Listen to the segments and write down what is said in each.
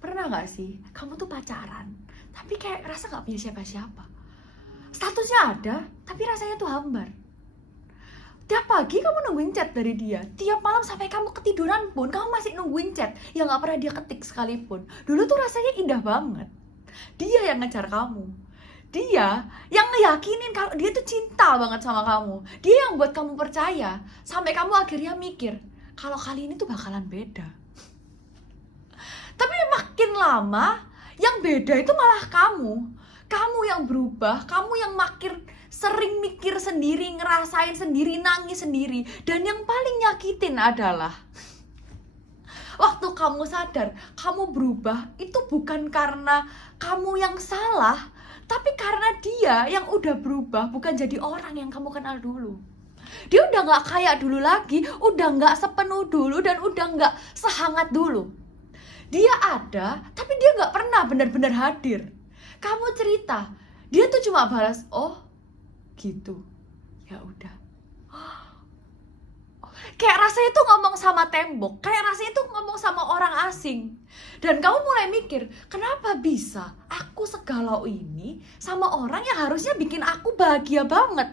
Pernah gak sih kamu tuh pacaran, tapi kayak rasa gak punya siapa-siapa? Statusnya ada, tapi rasanya tuh hambar. Tiap pagi kamu nungguin chat dari dia, tiap malam sampai kamu ketiduran pun kamu masih nungguin chat yang gak pernah dia ketik sekalipun. Dulu tuh rasanya indah banget. Dia yang ngejar kamu, dia yang ngeyakinin kalau dia tuh cinta banget sama kamu. Dia yang buat kamu percaya, sampai kamu akhirnya mikir kalau kali ini tuh bakalan beda. Tapi makin lama yang beda itu malah kamu. Kamu yang berubah, kamu yang makin sering mikir sendiri, ngerasain sendiri, nangis sendiri. Dan yang paling nyakitin adalah waktu kamu sadar, kamu berubah itu bukan karena kamu yang salah, tapi karena dia yang udah berubah, bukan jadi orang yang kamu kenal dulu. Dia udah gak kayak dulu lagi, udah gak sepenuh dulu, dan udah gak sehangat dulu. Dia ada, tapi dia gak pernah benar-benar hadir. Kamu cerita, dia tuh cuma balas, oh gitu, ya udah. Kayak rasanya tuh ngomong sama tembok, kayak rasanya tuh ngomong sama orang asing. Dan kamu mulai mikir, kenapa bisa aku segalau ini sama orang yang harusnya bikin aku bahagia banget?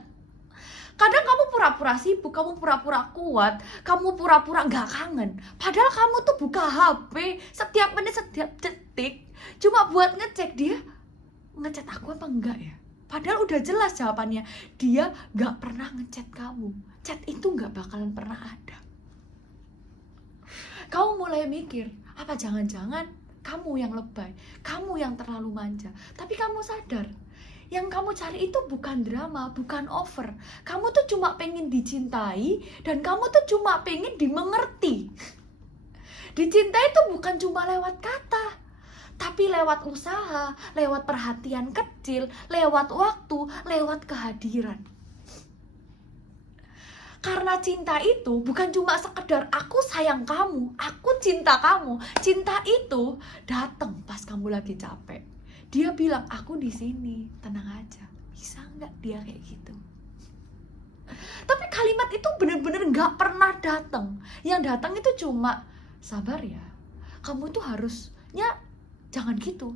Kadang kamu pura-pura sibuk, kamu pura-pura kuat, kamu pura-pura gak kangen. Padahal kamu tuh buka HP setiap menit, setiap detik, cuma buat ngecek dia ngechat aku apa enggak ya. Padahal udah jelas jawabannya, dia gak pernah ngechat kamu. Chat itu gak bakalan pernah ada. Kamu mulai mikir, apa jangan-jangan kamu yang lebay, kamu yang terlalu manja. Tapi kamu sadar, yang kamu cari itu bukan drama, bukan over. Kamu tuh cuma pengen dicintai, dan kamu tuh cuma pengen dimengerti. Dicintai itu bukan cuma lewat kata, tapi lewat usaha, lewat perhatian kecil, lewat waktu, lewat kehadiran. Karena cinta itu bukan cuma sekedar aku sayang kamu, aku cinta kamu. Cinta itu datang pas kamu lagi capek. Dia bilang, aku di sini, tenang aja. Bisa nggak dia kayak gitu? Tapi kalimat itu bener-bener nggak pernah datang. Yang datang itu cuma, sabar ya. Kamu tuh harusnya jangan gitu.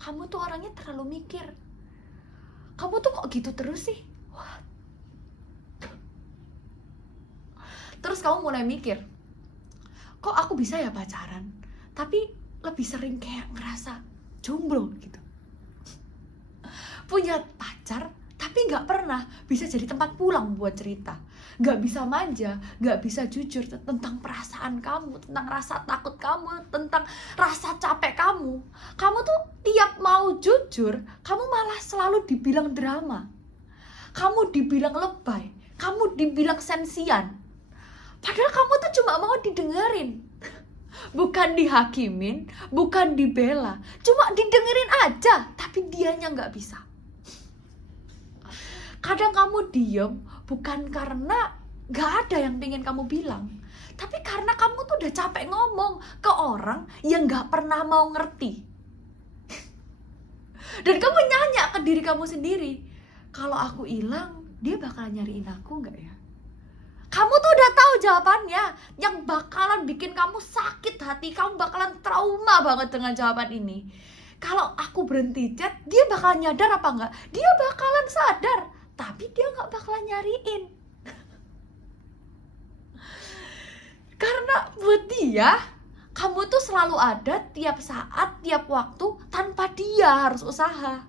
Kamu tuh orangnya terlalu mikir. Kamu tuh kok gitu terus sih? What? Terus kamu mulai mikir, kok aku bisa ya pacaran, tapi lebih sering kayak ngerasa jomblo gitu. Punya pacar, tapi gak pernah bisa jadi tempat pulang buat cerita. Gak bisa manja, gak bisa jujur tentang perasaan kamu, tentang rasa takut kamu, tentang rasa capek kamu. Kamu tuh tiap mau jujur, kamu malah selalu dibilang drama. Kamu dibilang lebay, kamu dibilang sensian. Padahal kamu tuh cuma mau didengerin. Bukan dihakimin, bukan dibela, cuma didengerin aja, tapi dianya gak bisa. Kadang kamu diem bukan karena gak ada yang pengen kamu bilang, tapi karena kamu tuh udah capek ngomong ke orang yang gak pernah mau ngerti. Dan kamu nanya ke diri kamu sendiri, kalau aku hilang, dia bakalan nyariin aku gak ya? Kamu tuh udah tahu jawabannya. Yang bakalan bikin kamu sakit hati, kamu bakalan trauma banget dengan jawaban ini. Kalau aku berhenti chat, dia bakalan nyadar apa enggak? Dia bakalan sadar, tapi dia gak bakalan nyariin. Karena buat dia, kamu tuh selalu ada tiap saat, tiap waktu, tanpa dia harus usaha.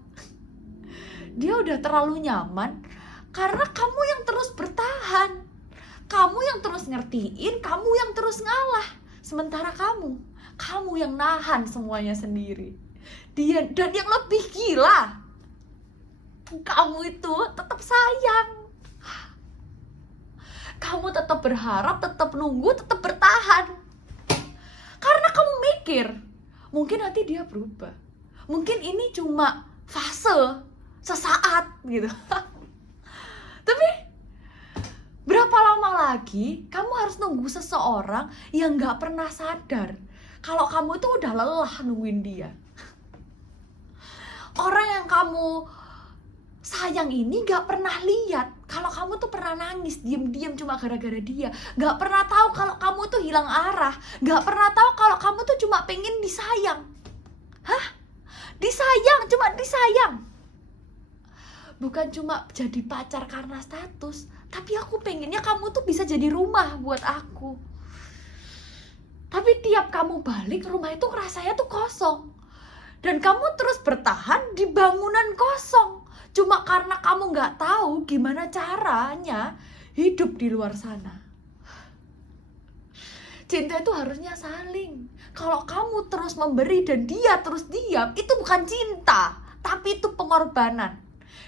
Dia udah terlalu nyaman karena kamu yang terus bertahan. Kamu yang terus ngertiin, kamu yang terus ngalah. Sementara kamu yang nahan semuanya sendiri. Dan yang lebih gila, kamu itu tetap sayang. Kamu tetap berharap, tetap nunggu, tetap bertahan. Karena kamu mikir, mungkin nanti dia berubah. Mungkin ini cuma fase, sesaat gitu. Tapi berapa lama lagi kamu harus nunggu seseorang yang gak pernah sadar kalau kamu itu udah lelah nungguin dia. Orang yang kamu sayang ini gak pernah lihat kalau kamu tuh pernah nangis diem-diem cuma gara-gara dia. Gak pernah tahu kalau kamu tuh hilang arah. Gak pernah tahu kalau kamu tuh cuma pengen disayang. Disayang, cuma disayang. Bukan cuma jadi pacar karena status, tapi aku pengennya kamu tuh bisa jadi rumah buat aku. Tapi tiap kamu balik, rumah itu rasanya tuh kosong. Dan kamu terus bertahan di bangunan kosong. Cuma karena kamu gak tahu gimana caranya hidup di luar sana. Cinta itu harusnya saling. Kalau kamu terus memberi dan dia terus diam, itu bukan cinta, tapi itu pengorbanan.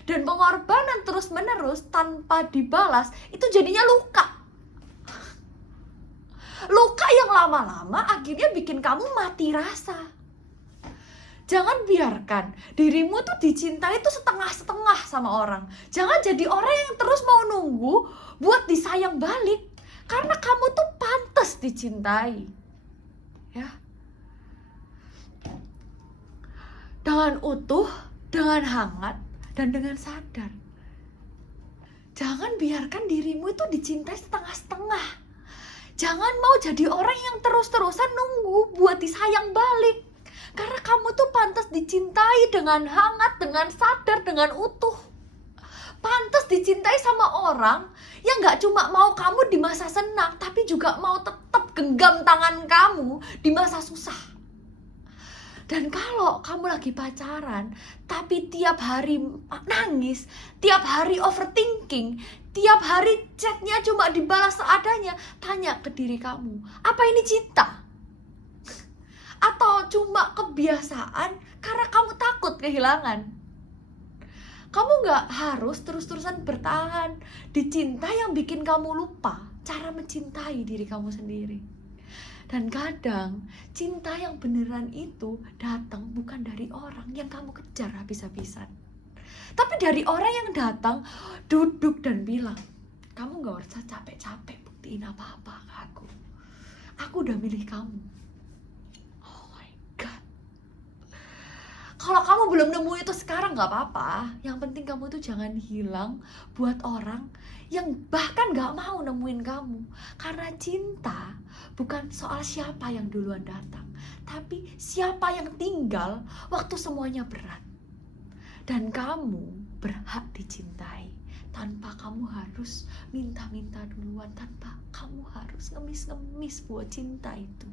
Dan pengorbanan terus menerus tanpa dibalas, itu jadinya luka. Luka yang lama-lama akhirnya bikin kamu mati rasa. Jangan biarkan dirimu tuh dicintai tuh setengah-setengah sama orang. Jangan jadi orang yang terus mau nunggu buat disayang balik. Karena kamu tuh pantas dicintai. Ya. Dengan utuh, dengan hangat, dan dengan sadar. Jangan biarkan dirimu itu dicintai setengah-setengah. Jangan mau jadi orang yang terus-terusan nunggu buat disayang balik. Karena kamu tuh pantas dicintai dengan hangat, dengan sadar, dengan utuh. Pantas dicintai sama orang yang gak cuma mau kamu di masa senang, tapi juga mau tetap genggam tangan kamu di masa susah. Dan kalau kamu lagi pacaran, tapi tiap hari nangis, tiap hari overthinking, tiap hari chatnya cuma dibalas seadanya, tanya ke diri kamu, apa ini cinta? Atau cuma kebiasaan karena kamu takut kehilangan? Kamu gak harus terus-terusan bertahan di cinta yang bikin kamu lupa cara mencintai diri kamu sendiri. Dan kadang cinta yang beneran itu datang bukan dari orang yang kamu kejar habis-habisan, tapi dari orang yang datang, duduk dan bilang, kamu gak usah capek-capek buktiin apa-apa ke aku. Aku udah milih kamu. Oh my God. Kalau kamu belum nemu itu sekarang gak apa-apa. Yang penting kamu tuh jangan hilang buat orang yang bahkan gak mau nemuin kamu. Karena cinta bukan soal siapa yang duluan datang, tapi siapa yang tinggal waktu semuanya berat. Dan kamu berhak dicintai tanpa kamu harus minta-minta duluan, tanpa kamu harus ngemis-ngemis buat cinta itu.